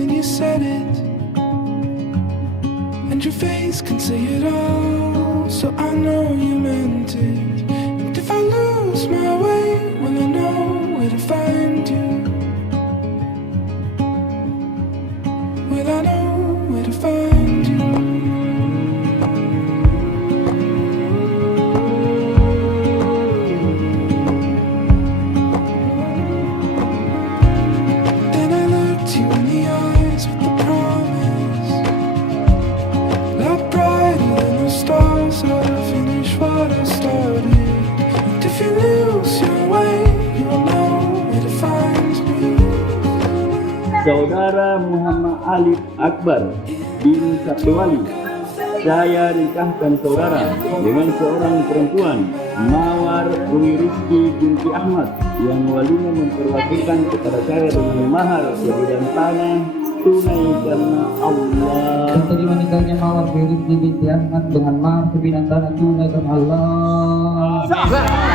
And you said it, and your face can say it all, so I know you meant it. And if I lose my way, will I know where to find you? Will I know where to find you? Saudara Muhammad Alif Akbar bin Sabdowali, saya nikahkan saudara dengan seorang perempuan, Mawar Rizky binti Ahmad, yang walinya memperwakilkan kepada saya dengan mahar sebidang tanah tunai karena Allah. Dan terima nikahnya Mawar Rizky binti Ahmad dengan mahar sebidang tanah tunai karena Allah.